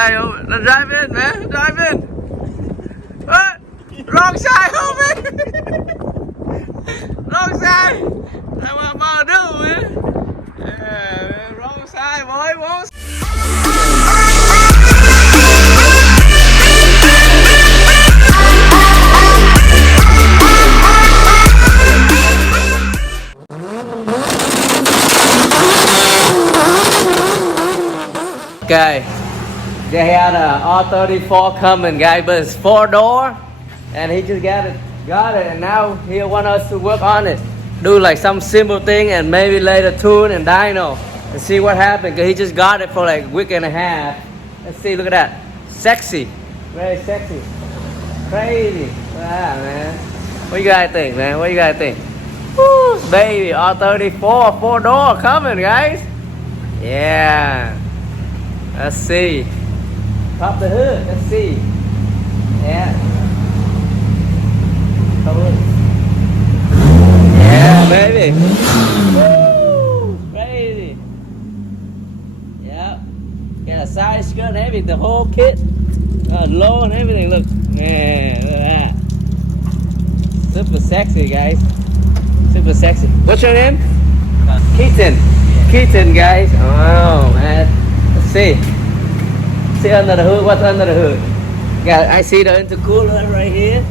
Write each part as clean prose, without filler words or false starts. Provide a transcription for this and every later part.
Okay, let's drive in, man. Drive in. What? Wrong side, homie. Wrong side. That's what I'm gonna do, man. Yeah, man. Wrong side, boy. Wrong side. Okay, they had a R34 coming, guys, but it's 4-door, and he just got it, and now he want us to work on it, do like some simple thing, and maybe later tune and dyno, and see what happens. Cause he just got it for like a week and a half. Let's see, look at that, sexy, very sexy, crazy. Look at that, man. What you guys think, man? What you guys think? Woo, baby, R34, 4-door coming, guys. Yeah. Let's see. Pop the hood. Let's see. Yeah. Yeah, baby. Woo! Crazy. Yeah. Got a side skirt and everything. The whole kit. Low and everything. Look. Man, look at that. Super sexy, guys. Super sexy. What's your name? Keaton. Yeah. Keaton, guys. Oh, man. Let's see. See under the hood. What's under the hood? I see the intercooler right here.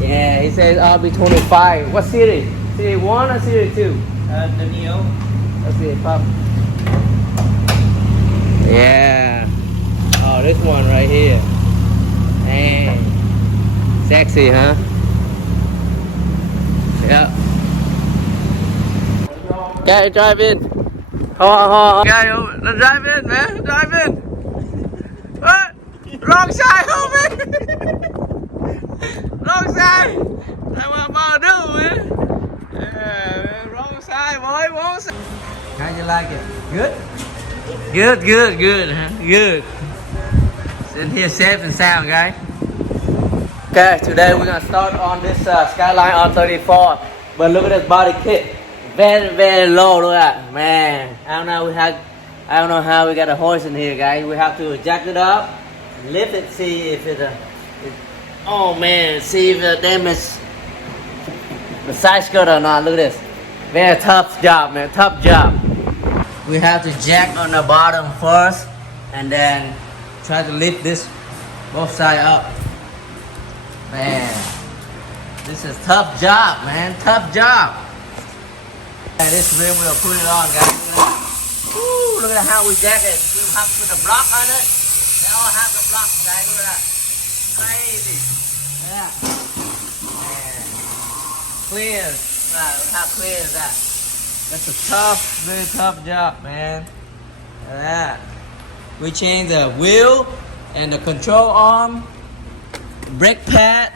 Yeah, he says RB25. What series? Series 1 or Series 2? The Neo. Let's see. Pop. Yeah. Oh, this one right here. Dang. Sexy, huh? Yeah. Okay, drive in. Hold on. Okay, let's drive in, man. Drive in. What? Wrong side, homie. Wrong side. That's what I'm gonna do, man. Yeah, man. Wrong side, boy. Wrong side. How you like it? Good? Good, huh? Good. Sitting here safe and sound, guys. Okay, today we're gonna start on this Skyline R34. But look at this body kit. Very low, look at that. Man, I don't know how we got a horse in here, guys. We have to jack it up, lift it, see if oh man, see if it damage the side skirt or not. Look at this. Very tough job, man, tough job. We have to jack on the bottom first and then try to lift this both sides up. Man, this is tough job, man, tough job. And this rim we'll put it on, guys. Woo, look at how we jack it. We have to put a block on it. They all have the block, guys. Look at that. Crazy. Yeah. Man. Clear. Right, look how clear is that. That's a tough, very tough job, man. Look at that. We changed the wheel and the control arm, brake pad,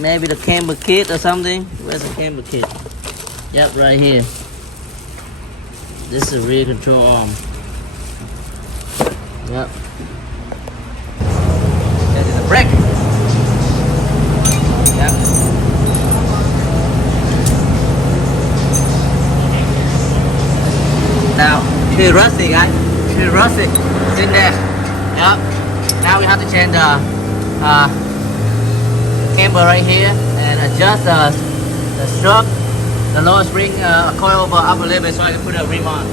maybe the camber kit or something. Where's the camber kit? Yep, right here. This is a rear control arm. Yep. This is a brake. Yep. Now, she's rusty, guys. She's rusty. It's in there. Yep. Now we have to change the camber right here and adjust the strut. The lower spring coil over up a little bit so I can put a rim on.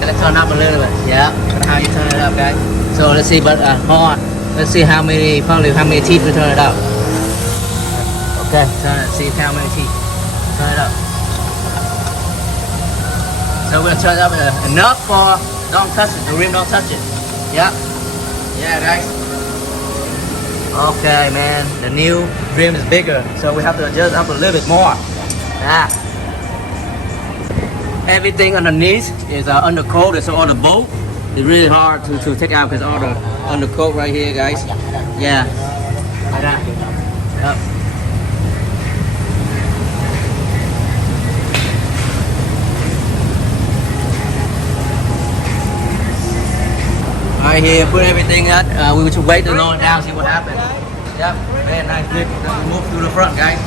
Let's turn up a little bit. Yeah, how you turn it up, guys. So let's see, but hold on. Let's see how many teeth we turn it up. Okay, see how many teeth. Turn it up. So we're gonna turn it up enough for don't touch it. The rim don't touch it. Yeah. Yeah, guys. Okay, man. The new rim is bigger, so we have to adjust up a little bit more. Ah. Everything underneath is undercoat. It's all the bolt. It's really hard to take out because all the undercoat right here, guys. Yeah. Like that. Yep. Right here, put everything up. We should wait to lower it down, see what happens. Yep. Very nice grip. Move through the front, guys.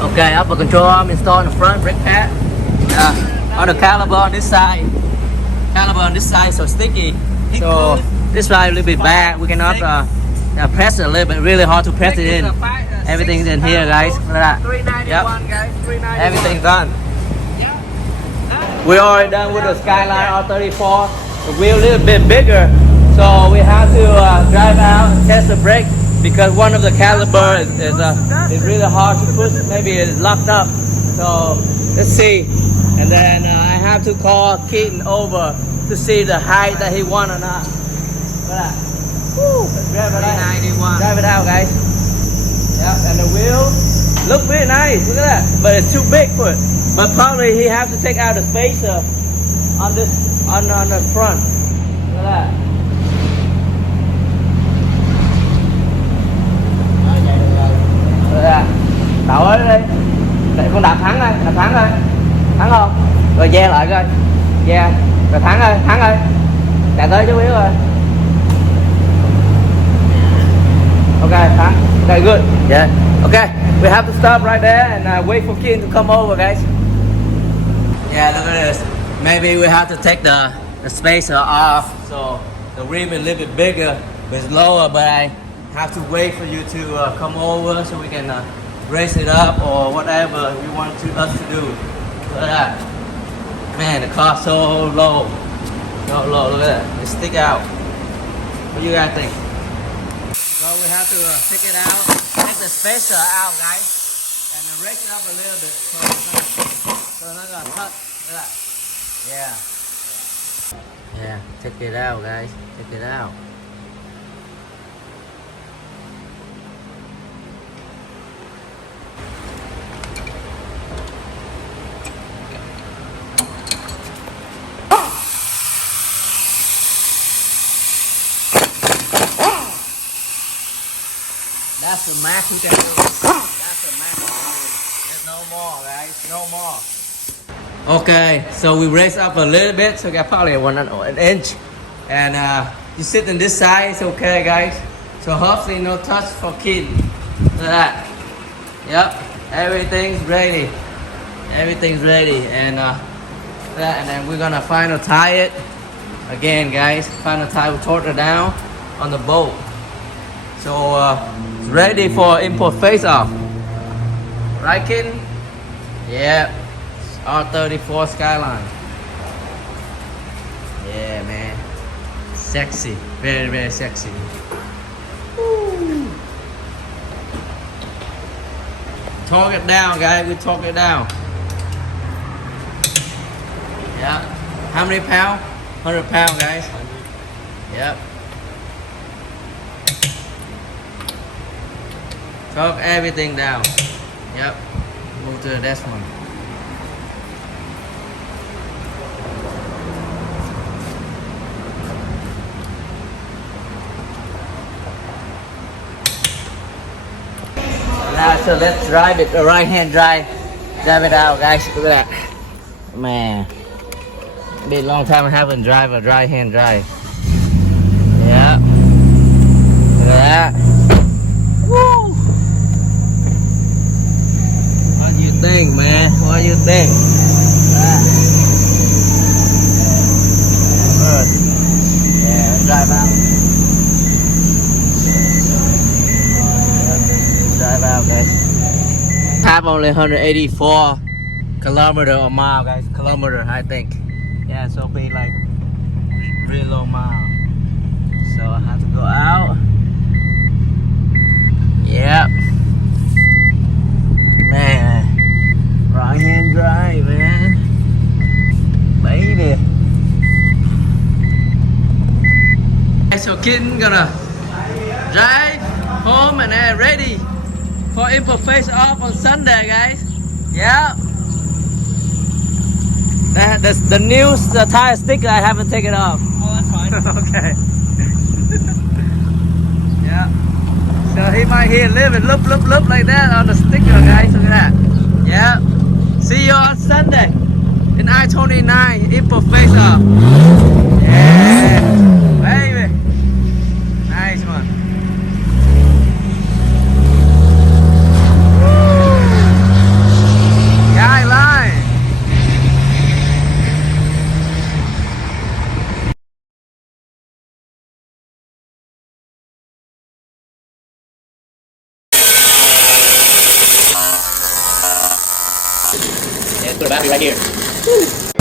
Okay, upper control arm installed in the front, brake pad. On the caliper on this side. caliper on this side so sticky. So this side a little bit bad. We cannot press it a little bit. Really hard to press it in. Everything's in here, guys. Look at that. 391, guys. 391. Everything's done. We're already done with the Skyline r34. The wheel a little bit bigger, so we have to drive out and test the brake because one of the caliper is really hard to push. Maybe it's locked up. So let's see. And then I have to call Keaton over to see the height that he wants or not. Woo, let's drive it out. 391. Drive it out, guys. Yep, and the wheel look really nice. Look at that, but it's too big for it. But probably he has to take out the spacer on this on the front. Look at that. Look at that. Đậu ơi đi. Để con đạp thắng đây, đạp thắng thôi. Thắng không? Rồi ve lại coi. Ve. Rồi thắng ơi, thắng ơi. Chạy tới chú Hiếu rồi. Okay, thắng. Okay, good. Yeah. Okay, we have to stop right there and wait for Keaton to come over, guys. Yeah, look at this. Maybe we have to take the spacer off, so the rim is a little bit bigger, but it's lower. But I have to wait for you to come over so we can raise it up or whatever you want us to do. Look at that. Man, the car's so low. So low, look at that. It stick out. What do you guys think? Well, we have to take it out, take the spacer out, guys, and then raise it up a little bit so it's not gonna touch. Look at that. Yeah. Yeah, take it out, guys. Take it out. That's the max we can do. That's the max. There's no more, guys. No more. Okay, so we raised up a little bit, so we got probably an inch. And you sit on this side, it's okay, guys. So hopefully no touch for Keaton. Look at that. Yep, everything's ready. Everything's ready. And then we're gonna final tie it again, guys. Final tie, we torque it down on the bolt. So it's ready for import face-off. Right, Keaton? Yeah. R34 Skyline. Yeah, man. Sexy. Very, very sexy. Woo. Torque it down, guys. We torque it down. Yeah. How many pounds? 100 pounds, guys. Yep. Torque everything down. Yep. Move to the next one. Now, so let's drive it, the right hand drive it out, guys. Look at that. Man, been a long time I haven't drive a right hand drive. Yeah. Look at that. Woo! What do you think, man? What do you think? Good. Yeah, let's drive out. Drive out, guys. Have only 184 kilometer a mile, guys. Kilometer, I think. Yeah, so it'll be like really low mile. So I have to go out. Yep. Man, right hand drive, man. Baby. So Keaton gonna drive home and ready for import face off on Sunday, guys. Yeah. The new tire sticker I haven't taken off. Oh, that's fine. Okay. Yeah. So he might hear living loop like that on the sticker, guys. Look at that. Yeah. See you on Sunday in I-29 import face off. Yeah. Baby. Nice one. Skyline. Let's put a battery right here.